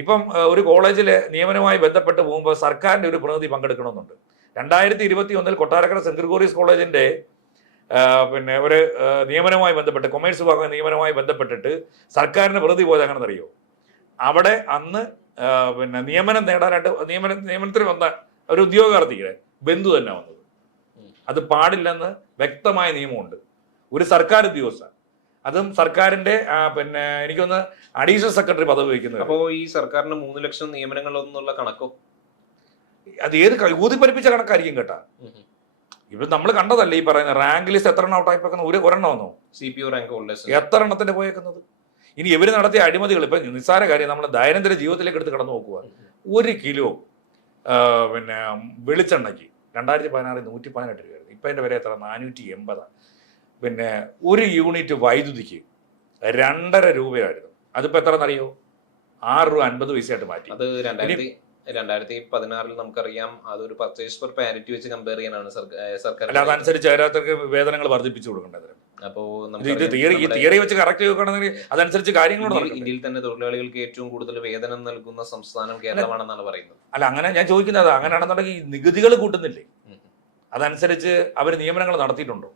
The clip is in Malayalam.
ഇപ്പം ഒരു കോളേജിലെ നിയമനവുമായി ബന്ധപ്പെട്ട് പോകുമ്പോൾ സർക്കാരിൻ്റെ ഒരു പ്രതിനിധി പങ്കെടുക്കണമെന്നുണ്ട്. 2021 കൊട്ടാരക്കര സെന്റ് ഗ്രിഗോറിയസ് കോളേജിന്റെ ഒരു നിയമനവുമായി ബന്ധപ്പെട്ട് കൊമേഴ്സ് വിഭാഗം നിയമനവുമായി ബന്ധപ്പെട്ടിട്ട് സർക്കാരിന്റെ പ്രതിനിധി പോയത് എങ്ങനെയെന്ന് അറിയോ? അവിടെ അന്ന് നിയമനം നേടാനായിട്ട് നിയമനത്തിന് വന്ന ഒരു ഉദ്യോഗാർത്ഥിയുടെ ബന്ധു തന്നെ വന്നത്. അത് പാടില്ലെന്ന് വ്യക്തമായ നിയമമുണ്ട്. ഒരു സർക്കാർ ഉദ്യോഗസ്ഥ, അതും സർക്കാരിന്റെ എനിക്കൊന്ന് അഡീഷണൽ സെക്രട്ടറി പദവി വഹിക്കുന്നത്. അപ്പോൾ ഈ സർക്കാരിന് 3 ലക്ഷം നിയമനങ്ങളൊന്നുള്ള കണക്കോ? അത് ഏത് ഊതിപ്പരിപ്പിച്ച കണക്കായിരിക്കും കേട്ടാ. ഇപ്പൊ നമ്മൾ കണ്ടതല്ലേ ഈ പറയുന്ന റാങ്ക് ലിസ്റ്റ് എത്ര എണ്ണം ഔട്ടായി പോക്കുന്ന ഒരെണ്ണം വന്നോ? CPO റാങ്ക് ഹോൾഡേഴ്സ് എത്ര എണ്ണത്തിന്റെ പോയേക്കുന്നത്? ഇനി ഇവർ നടത്തിയ അഴിമതികൾ ഇപ്പൊ നിസ്സാര കാര്യം നമ്മൾ ദൈനംദിന ജീവിതത്തിലേക്ക് എടുത്ത് കടന്നു നോക്കുക. 1 കിലോ വെളിച്ചെണ്ണയ്ക്ക് 2016 118 രൂപയായിരുന്നു. ഇപ്പൊ അതിന്റെ വില എത്ര? 480. 1 യൂണിറ്റ് വൈദ്യുതിക്ക് 2.5 രൂപയായിരുന്നു. അതിപ്പോ എത്ര എന്നറിയോ? 6 രൂപ 50 പൈസയായിട്ട് മാറ്റി. അത് 2016 നമുക്കറിയാം. അതൊരു പർച്ചേസ് പെർ പാരിറ്റി വെച്ച് കമ്പയർ ചെയ്യാനാണ് സർക്കാർ. അല്ല, അതനുസരിച്ച് അതിനകത്തൊക്കെ വേതനങ്ങൾ വർദ്ധിപ്പിച്ചു കൊടുക്കേണ്ടത്. അപ്പോ തിയറി വെച്ച് കറക്റ്റ് നോക്കുകയാണെങ്കിൽ അതനുസരിച്ച് കാര്യങ്ങളോട് ഇന്ത്യയിൽ തന്നെ തൊഴിലാളികൾക്ക് ഏറ്റവും കൂടുതൽ വേതനം നൽകുന്ന സംസ്ഥാനം കേരളമാണെന്നാണ് പറയുന്നത്. അല്ല, അങ്ങനെ ഞാൻ ചോദിക്കുന്നത് അങ്ങനെയാണെന്നുണ്ടെങ്കിൽ നികുതികൾ കൂട്ടുന്നില്ലേ? അതനുസരിച്ച് അവർ നിയമനങ്ങൾ നടത്തിയിട്ടുണ്ടോ?